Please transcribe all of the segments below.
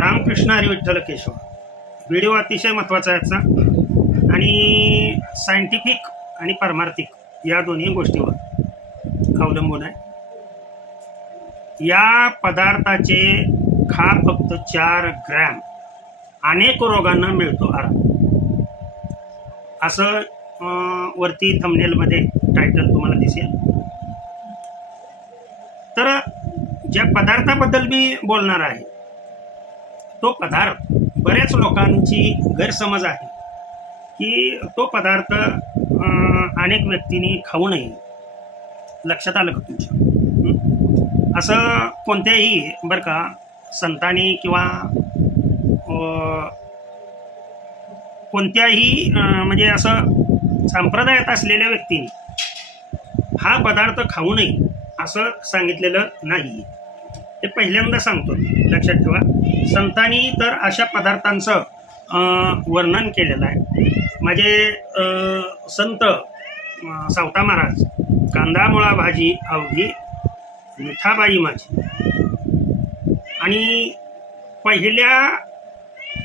Ramakrishna Hari Vitthal Keshav. Video अतिशय महत्त्वाचा आहे याचा आणि सायंटिफिक आणि पारमार्थिक या दोन्ही गोष्टीवर अवलंबून आहे. या पदार्थाचे खा फक्त चार ग्रॅम अनेक रोगांना मिळतो आराम असं वरती थमनेलमध्ये टायटल तुम्हाला दिसेल. तर ज्या पदार्थाबद्दल मी बोलणार आहे तो पदार्थ बऱ्याच लोकांची गैरसमज आहे की तो पदार्थ अनेक व्यक्तींनी खाऊ नये. लक्षात आलं का तुमच्या? असं कोणत्याही बरं का संतांनी किंवा कोणत्याही म्हणजे असं संप्रदायात असलेल्या व्यक्तीने हा पदार्थ खाऊ नये असं सांगितलेलं नाही ते पहिल्यांदा सांगतो. लक्षात ठेवा. संतांनी तर अशा पदार्थांचं वर्णन केलेलं आहे. माझे संत सावता महाराज कांदा मुळा भाजी अवघी मिठाबाई माझी. आणि पहिल्या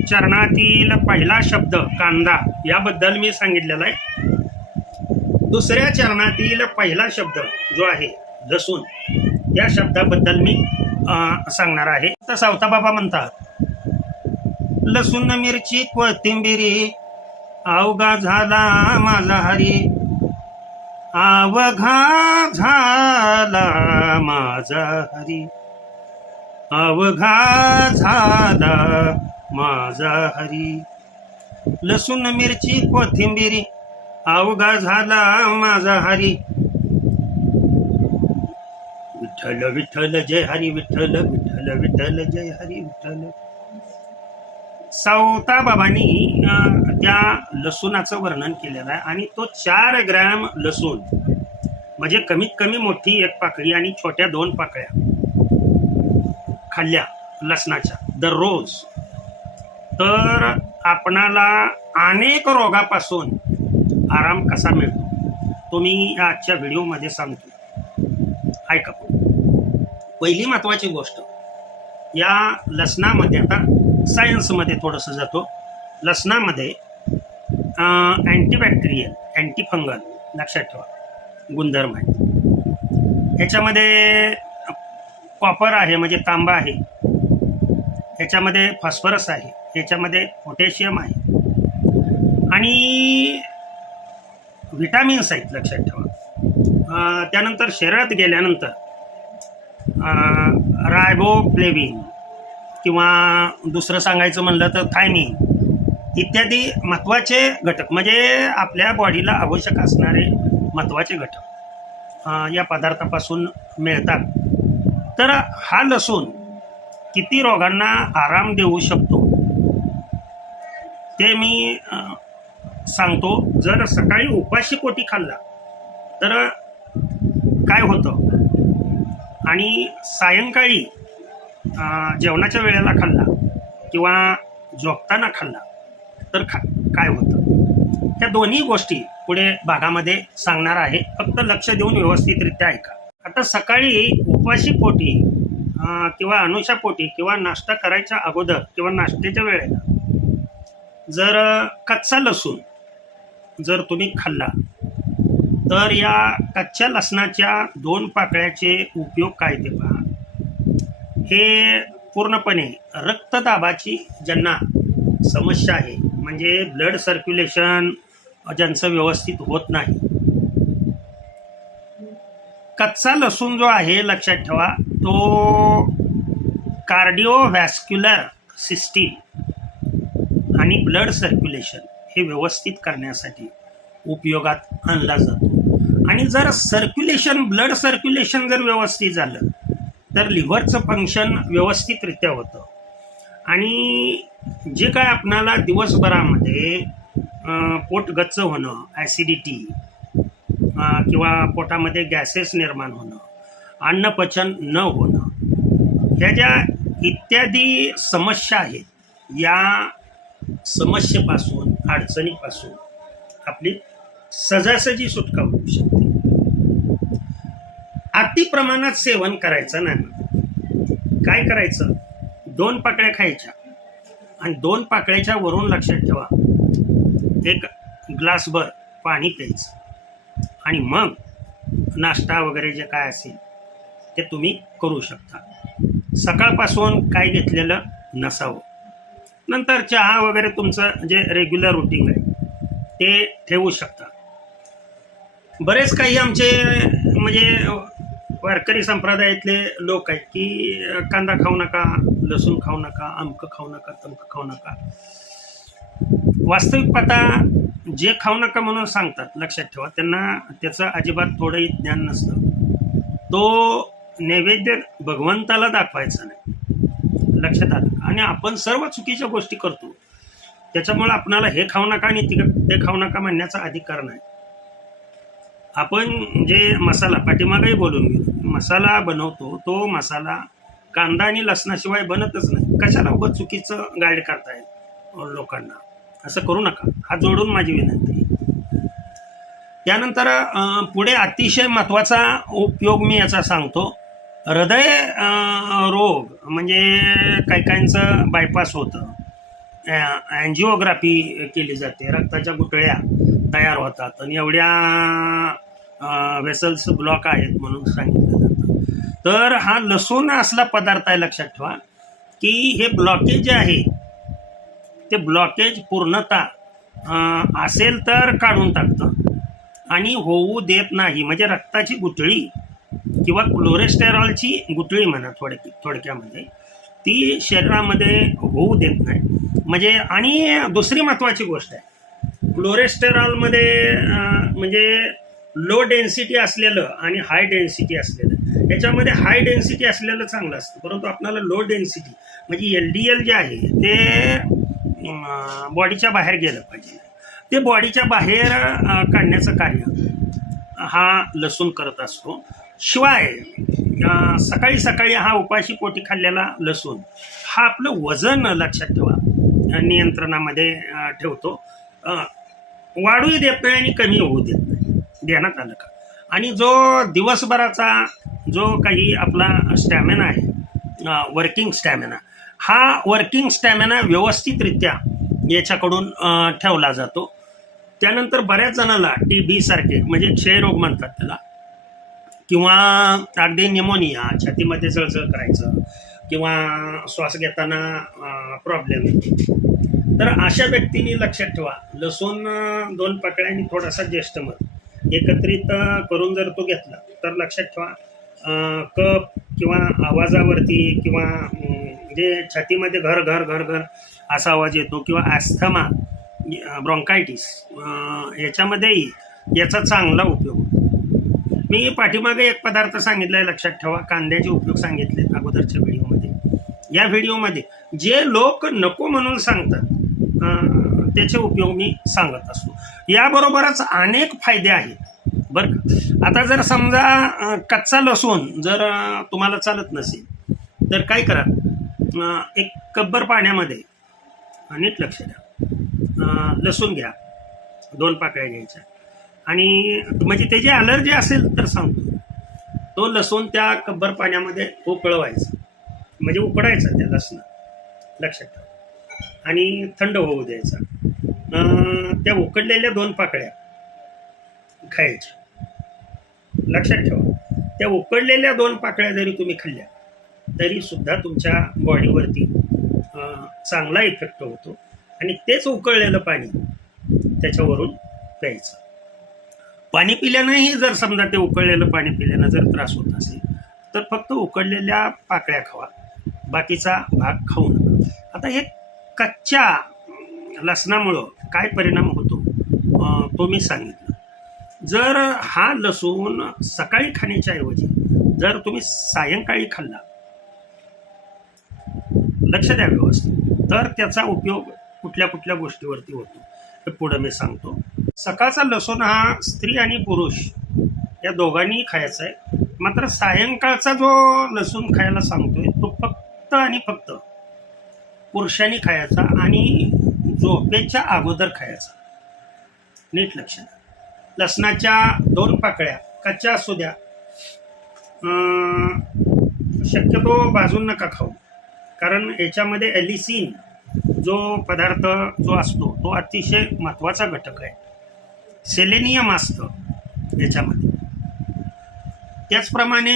चरणातील पहिला शब्द कांदा याबद्दल मी सांगितलेला आहे. दुसऱ्या चरणातील पहिला शब्द जो आहे लसूण या शब्दाबद्दल मी सांगणार आहे. तर सावता बाबा म्हणतात लसूण मिरची कोथिंबिरी अवघा झाला माझा हरी अवघा झाला माझा हरी अवघा झाला माझा हरी. लसूण मिरची कोथिंबिरी अवघा झाला माझा हरी विठ्ठल विठ्ठल जय हरी विठ्ठल विठ्ठल विठ्ठल जय हरी विठ्ठल. सावता बाबांनी त्या लसूणाचं वर्णन केलेलं आहे आणि तो चार ग्रॅम लसूण म्हणजे कमीत कमी मोठी एक पाकळी आणि छोट्या दोन पाकळ्या खाल्ल्या लसणाच्या दररोज. तर आपणाला अनेक रोगापासून आराम कसा मिळतो? तो मी या आजच्या व्हिडिओमध्ये सांगतो. ऐका पहिली महत्त्वाची गोष्ट या लसणामध्ये आता सायन्समध्ये थोडंसं जातो. लसणामध्ये अँटीबॅक्टेरियल अँटीफंगल लक्षात ठेवा गुणधर्म आहे ह्याच्यामध्ये कॉपर आहे म्हणजे तांबा आहे. ह्याच्यामध्ये फॉस्फरस आहे. ह्याच्यामध्ये पोटॅशियम आहे. आणि व्हिटॅमिन्स आहेत लक्षात ठेवा. त्यानंतर शरीरात गेल्यानंतर रायबोफ्लेविन किंवा दुसरं सांगायचं म्हणलं तर थायमिन इत्यादी महत्त्वाचे घटक म्हणजे आपल्या बॉडीला आवश्यक असणारे महत्त्वाचे घटक या पदार्थापासून मिळतात. तर हा लसूण किती रोगांना आराम देऊ शकतो ते मी सांगतो. जर सकाळी उपाशी पोटी खाल्ला तर काय होतं? आणि सायंकाळी जेवणाच्या वेळेला खाल्ला किंवा झोपताना खाल्ला तर खा काय होतं? त्या दोन्ही गोष्टी पुढे भागामध्ये सांगणार आहे. फक्त लक्ष देऊन व्यवस्थितरित्या ऐका. आता सकाळी उपाशी पोटी किंवा अनुषा पोटी किंवा नाश्ता करायच्या अगोदर किंवा नाश्त्याच्या वेळेला जर कच्चा लसूण जर तुम्ही खाल्ला तर या कच्च्या लसणाच्या दोन पाकळ्याचे उपयोग काय ते पहा. हे पूर्णपणे रक्तदाबाची ज्यांना समस्या आहे म्हणजे ब्लड सर्क्युलेशन ज्यांचं व्यवस्थित होत नाही. कच्चा लसूण जो आहे लक्षात ठेवा तो कार्डिओव्हॅस्क्युलर सिस्टीम आणि ब्लड सर्क्युलेशन हे व्यवस्थित करण्यासाठी उपयोगात आणला जातो. आणि जर सर्क्युलेशन ब्लड सर्क्युलेशन जर व्यवस्थित झालं तर लिव्हरचं फंक्शन व्यवस्थितरित्या होतं. आणि जे काय आपणाला दिवसभरामध्ये पोट गच्च होणं ॲसिडिटी किंवा पोटामध्ये गॅसेस निर्माण होणं अन्नपचन न होणं ह्या ज्या इत्यादी समस्या आहेत या समस्येपासून अडचणीपासून आपली सजासजी सुटका होऊ शकते. अति प्रमाणात सेवन करायचं नाही. काय करायचं? दोन पाकळ्या खायच्या. आणि दोन पाकळ्याच्या वरून लक्षात ठेवा. एक ग्लासभर पाणी प्यायचं. आणि मग नाश्ता वगैरे जे काय असेल ते तुम्ही करू शकता. सकाळपासून काय घेतलेलं नसावं. नंतर चहा वगैरे तुमचं जे रेग्युलर रुटीन आहे ते ठेवू शकता. बरेच काही आमचे म्हणजे वारकरी संप्रदायातले लोक आहेत की कांदा खाऊ नका लसूण खाऊ नका आमकं खाऊ नका तमकं खाऊ नका. वास्तविक पाहता जे खाऊ नका म्हणून सांगतात लक्षात ठेवा त्यांना त्याचं अजिबात थोडंही ज्ञान नसतं. तो नैवेद्य भगवंताला दाखवायचा नाही. लक्षात आलं आणि आपण सर्व चुकीच्या गोष्टी करतो. त्याच्यामुळे आपणाला हे खाऊ नका आणि ते खाऊ नका म्हणण्याचा अधिकार नाही. आपण जे मसाला पाठीमागही बोलून घेतो. मसाला बनवतो तो मसाला कांदा आणि लसणाशिवाय बनतच नाही. कशाला उगत चुकीचं गाईड करताय लोकांना? असं करू नका. हा जोडून माझी विनंती त्यानंतर पुढे अतिशय महत्त्वाचा उपयोग मी याचा सांगतो. हृदय रोग म्हणजे काही काहींचं बायपास होतं. अँजिओग्राफी केली जाते रक्ताच्या गुठळ्या. तयार होतात. आणि एवढ्या वेसल्स ब्लॉक आहेत म्हणून सांगितलं जातं. तर हा लसूण असला पदार्थ आहे लक्षात ठेवा की हे ब्लॉकेज जे आहे. ते ब्लॉकेज पूर्णतः असेल तर काढून टाकतं. आणि होऊ देत नाही. म्हणजे रक्ताची गुठळी किंवा क्लोरेस्टेरॉलची गुठळी म्हणा थोडक्या थोडक्यामध्ये ती शरीरामध्ये होऊ देत नाही. म्हणजे आणि दुसरी महत्त्वाची गोष्ट आहे क्लोरेस्टेरॉलमध्ये म्हणजे लो डेन्सिटी असलेलं आणि हाय डेन्सिटी असलेलं. याच्यामध्ये हाय डेन्सिटी असलेलं चांगलं असतं परंतु आपल्याला लो डेन्सिटी म्हणजे एल डी एल जे आहे ते बॉडीच्या बाहेर गेलं पाहिजे. ते बॉडीच्या बाहेर काढण्याचं कार्य हा लसूण करत असतो. शिवाय सकाळी सकाळी हा उपाशी पोटी खाल्लेला लसूण हा आपलं वजन लक्षात ठेवा नियंत्रणामध्ये ठेवतो. वाढूही देत नाही आणि कमी होऊ देत नाही. ध्यानात आलं का? आणि जो दिवसभराचा जो काही आपला स्टॅमिना आहे वर्किंग स्टॅमिना हा वर्किंग स्टॅमिना व्यवस्थितरित्या याच्याकडून ठेवला जातो. त्यानंतर बऱ्याच जणाला टी बी सारखे म्हणजे क्षयरोग म्हणतात त्याला किंवा अगदी निमोनिया छातीमध्ये जळजळ करायचं किंवा श्वास घेताना प्रॉब्लेम येतो तर अशा व्यक्तींनी लक्षात ठेवा लसूण दोन पाकळ्या आणि थोडासा ज्येष्ठ मध. एकत्रित करून जर तो घेतला तर लक्षात ठेवा कप किंवा आवाजावरती किंवा जे म्हणजे छातीमध्ये घर घर घर घर असा आवाज येतो किंवा ॲस्थमा ब्रॉन्कायटिस याच्यामध्येही याचा चांगला उपयोग होतो. मी पाठीमागे एक पदार्थ सांगितला आहे लक्षात ठेवा कांद्याचे उपयोग सांगितले अगोदरच्या व्हिडिओमध्ये. या व्हिडिओमध्ये जे लोक नको म्हणून सांगतात त्याचे उपयोग मी सांगत असतो. याबरोबरच अनेक फायदे आहेत. बरं का? आता जर समजा कच्चा लसूण जर तुम्हाला चालत नसेल तर काय करा? एक कब्बर पाण्यामध्ये नीट लक्ष द्या. लसूण घ्या. दोन पाकळ्या घ्यायच्या. आणि म्हणजे त्याची अलर्जी असेल तर सांगतो. तो लसूण त्या कब्बर पाण्यामध्ये उकळवायचा. म्हणजे उकडायचा त्या लसणं. लक्षात ठेवा. आणि थंड होऊ द्यायचा. त्या उकडलेल्या दोन पाकळ्या खायच्या. लक्षात ठेवा. त्या उकडलेल्या दोन पाकळ्या जरी तुम्ही खाल्ल्या तरी सुद्धा तुमच्या बॉडीवरती चांगला इफेक्ट होतो आणि तेच उकळलेलं पाणी त्याच्यावरून प्यायचं. पाणी पिल्यानंही जर समजा ते उकळलेलं पाणी पिल्यानं जर त्रास होत असेल तर फक्त उकळलेल्या पाकळ्या खावा. बाकीचा भाग खाऊ नका. आता हे कच्च्या लसणामुळं काय परिणाम होतो? तो मी सांगितलं. जर हा लसूण सकाळी खाण्याच्या ऐवजी जर तुम्ही सायंकाळी खाल्ला लक्ष द्या व्यवस्थित तर त्याचा उपयोग कुठल्या कुठल्या गोष्टीवरती होतो हे पुढं मी सांगतो. सकाळचा लसूण हा स्त्री आणि पुरुष या दोघांनीही खायचा आहे. मात्र सायंकाळचा जो लसूण खायला सांगतोय तो फक्त आणि फक्त पुरुषांनी खायचा आणि झोपेच्या अगोदर खायचा. नीट लक्षात लसणाच्या दोन पाकळ्या कच्च्या असू द्या. शक्यतो भाजून नका खाऊ. कारण याच्यामध्ये एलिसिन जो पदार्थ जो असतो तो अतिशय महत्त्वाचा घटक आहे. सेलेनियम असतं याच्यामध्ये. त्याचप्रमाणे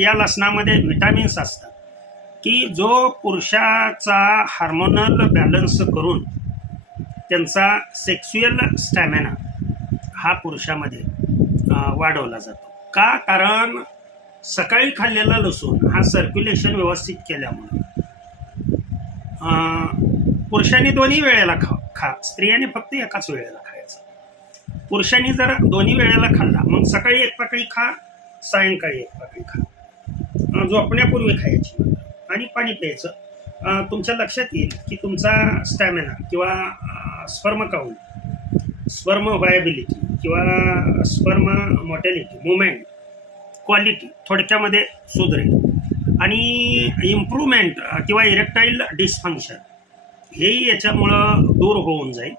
या लसणामध्ये व्हिटॅमिन्स असतात. की जो पुरुषाचा हार्मोनल बॅलन्स करून त्यांचा सेक्स्युअल स्टॅमिना हा पुरुषामध्ये वाढवला जातो. का? कारण सकाळी खाल्लेला लसूण हा सर्क्युलेशन व्यवस्थित केल्यामुळे पुरुषांनी दोन्ही वेळेला खा खा. स्त्रियांनी फक्त एकाच वेळेला खायचं. पुरुषांनी जर दोन्ही वेळेला खाल्ला मग सकाळी एक पाकळी खा सायंकाळी एक पाकळी खा. झोपण्यापूर्वी खायची. आणि पाणी प्यायचं. तुमच्या लक्षात येईल की तुमचा स्टॅमिना किंवा स्पर्म काउंट स्पर्म व्हायबिलिटी किंवा स्पर्म मॉर्टॅलिटी मुवमेंट क्वालिटी थोडक्यामध्ये सुधरेल. आणि इम्प्रूव्हमेंट किंवा इरेक्टाईल डिस्फंक्शन हेही याच्यामुळं दूर होऊन जाईल.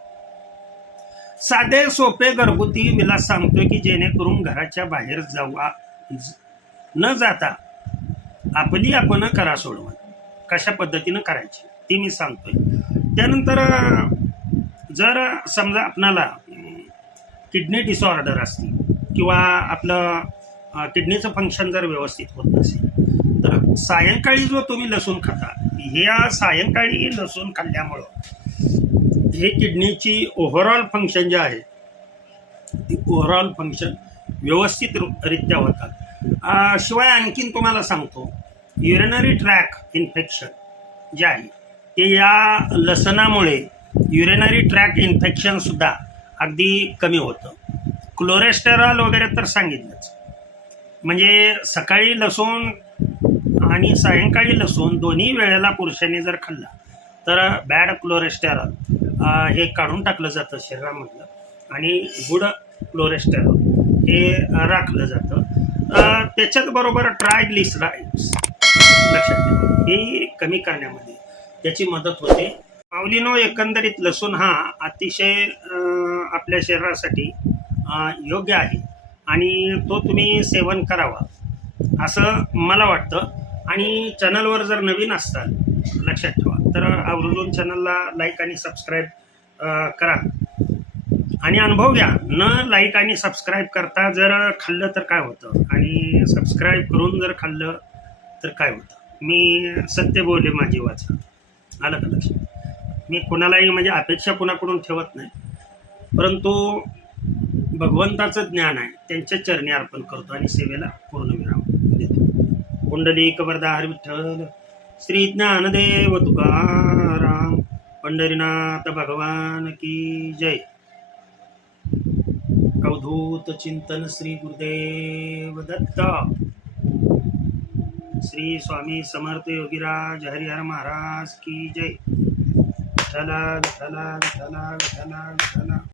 साधे सोपे घरगुती विलास सांगतोय की जेणेकरून घराच्या बाहेर जावा ज- न जाता आपली आपण करा सोडवा. कशा पद्धतीनं करायची ती मी सांगतोय. त्यानंतर जर समजा आपणाला किडनी डिसऑर्डर असतील किंवा आपलं किडनीचं फंक्शन जर व्यवस्थित होत नसेल तर सायंकाळी जो तुम्ही लसूण खाता ह्या सायंकाळी लसूण खाल्ल्यामुळं हे किडनीची ओव्हरऑल फंक्शन जे आहे ती ओव्हरऑल फंक्शन व्यवस्थित रित्या होतात शिवाय आणखीन तुम्हाला सांगतो युरेनरी ट्रॅक इन्फेक्शन जे आहे ते या लसणामुळे युरेनरी ट्रॅक इन्फेक्शनसुद्धा अगदी कमी होतं. क्लोरेस्टेरॉल वगैरे तर सांगितलंच. म्हणजे सकाळी लसूण आणि सायंकाळी लसूण दोन्ही वेळेला पुरुषांनी जर खाल्ला तर बॅड क्लोरेस्टेरॉल हे काढून टाकलं जातं शरीरामधलं आणि गुड क्लोरेस्टेरॉल हे राखलं जातं. त्याच्याचबरोबर त्याच्याच ट्रायग्लिसराइड्स लक्षात ठेवा. हे कमी करण्यामध्ये त्याची मदत होते. माऊलीनो एकंदरीत लसूण हा अतिशय आपल्या शरीरासाठी योग्य आहे. आणि तो तुम्ही सेवन करावा असं मला वाटतं. आणि चॅनलवर जर नवीन असताल लक्षात ठेवा. तर आवर्जून चॅनलला लाईक आणि सबस्क्राईब करा. आणि अनुभव घ्या. न लाईक आणि सबस्क्राईब करता जर खाल्लं तर काय होतं? आणि सबस्क्राईब करून जर खाल्लं तर काय होतं? मी सत्य बोलले माझी वाचा. आलं का लक्षात मी कोणालाही म्हणजे अपेक्षा कुणाकडून ठेवत नाही. परंतु भगवंताचं ज्ञान आहे त्यांच्या चरणी अर्पण करतो आणि सेवेला पूर्णविराम देतो. कुंडली कबरदार विठ्ठल श्री ज्ञानदेव तुकाराम पंढरीनाथ भगवान की जय. अवधूत चिंतन श्री गुरुदेव दत्त. श्री स्वामी समर्थ योगीराज हरिहर महाराज की जय. विठ्ठला विठ्ठला विठ्ठला विठ्ठला विठ्ठला